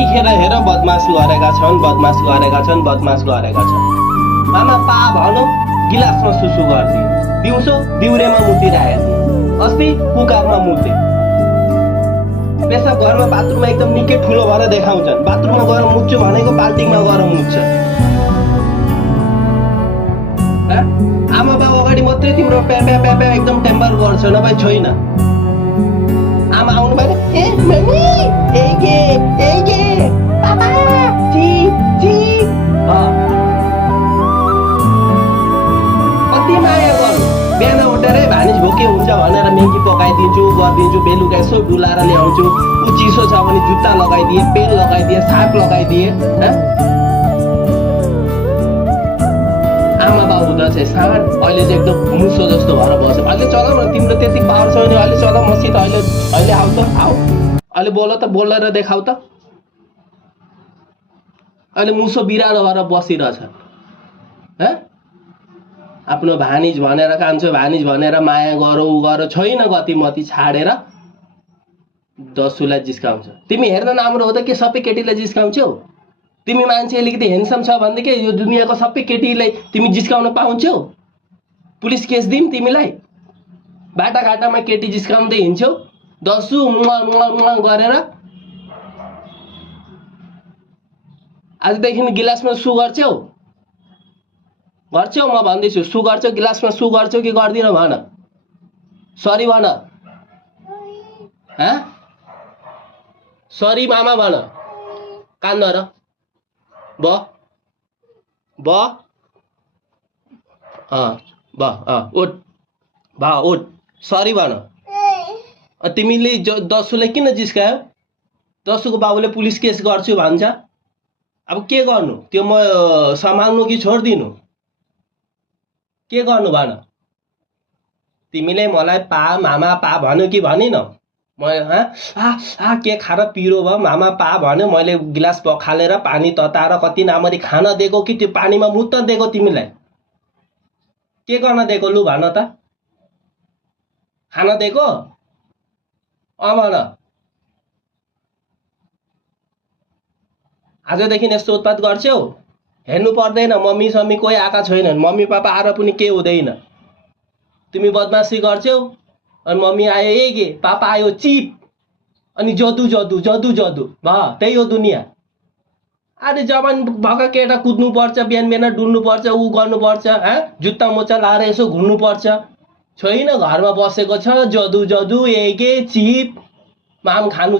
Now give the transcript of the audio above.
जतिखेर हेर बदमास गरेका छन् मामा पा भनौ गिलासमा सुसु गर्थे दिउँसो दिउरेमा मुतिरहेको थिए अस्ति कुकारमा मुते पेसाब घरमा बाथरुममा एकदम निकै ठुलो भएर देखाउँछन् बाथरुममा गएर मुत्छु भनेको बाल्टिङमा गएर मुत्छ आमा बाउ अगाडि मात्रै तिम्रो प्या प्या प्या प्या एकदम टेम्पर गर्छ नभए छैन आमा आउनु भएन ए मम्मी एगे पापा ची ची कति माया गर्नु बिहान उठेरै भानिज भोके हुन्छ भनेर मेगी पकाइदिन्छु गरिदिन्छु बेलुका यसो डुलाएर ल्याउँछु ऊ चिसो छ भने जुत्ता लगाइदिए पेन लगाइदिए साग लगाइदिए आमा बाउ हुँदा चाहिँ साँड अहिले चाहिँ एकदम मुसो जस्तो भएर बस्यो अहिले चलाउ न तिम्रो त्यति पावर छ भने अहिले चलाउ मसित अहिले आऊ त आऊ अहिले बोल त बोलेर देखाउ त अहिले मुसो बिरालो भएर बसिरहेछ आफ्नो भानिज भनेर कान्छो भानिज भनेर माया गरौ गर छैन गति मति छाडेर दसुलाई जिस्काउँछ तिमी हेर्न राम्रो हो त के सबै केटीलाई जिस्काउँछौ तिमी मान्छे अलिकति ह्यान्डसम छ भनेदेखि यो दुनियाँको सबै केटीलाई तिमी जिस्काउन पाउँछौ पुलिस केस दिउँ तिमीलाई बाटाघाटामा केटी जिस्काउँदै हिँड्छौ दसु मुवा गरेर आजदेखि गिलासमा सु गर्छौ म भन्दैछु सु गर्छौ गिलासमा सु गर्छौ कि गर्दिन भन सरी भन सरी मामा भन कान्न र उठ सरी भन तिमीले दसुलाई किन जिस्कायो दसुको बाबुले पुलिस केस गर्छु भन्छ अब के गर्नु त्यो म सम्हाल्नु कि छोड्दिनु के गर्नु भन तिमीले मलाई पा मामा पा भन्यो कि भनिन म के खाएर पिरो भयो मामा पा भन्यो मैले गिलास पखालेर पानी तताएर कति राम्ररी खान दिएको कि त्यो पानीमा मुत्न दिएको तिमीलाई के गर्न दिएको लु भन त खान दिएको भन आजदेखि यस्तो उत्पात गर्छौ हेर्नु पर्दैन मम्मी सम्मी कोही आएका छैनन् मम्मी पापा आएर पनि के हुँदैन तिमी बदमासी गर्छौ अनि मम्मी आयो एगे पापा आयो चिप अनि जदु त्यही हो दुनियाँ अरे जवान भएका केटा कुद्नु पर्छ बिहान डुल्नु पर्छ ऊ गर्नु पर्छ जुत्ता मोचा लाएर यसो घुम्नु पर्छ छैन घरमा बसेको छ जदु एगे चिप माम खानु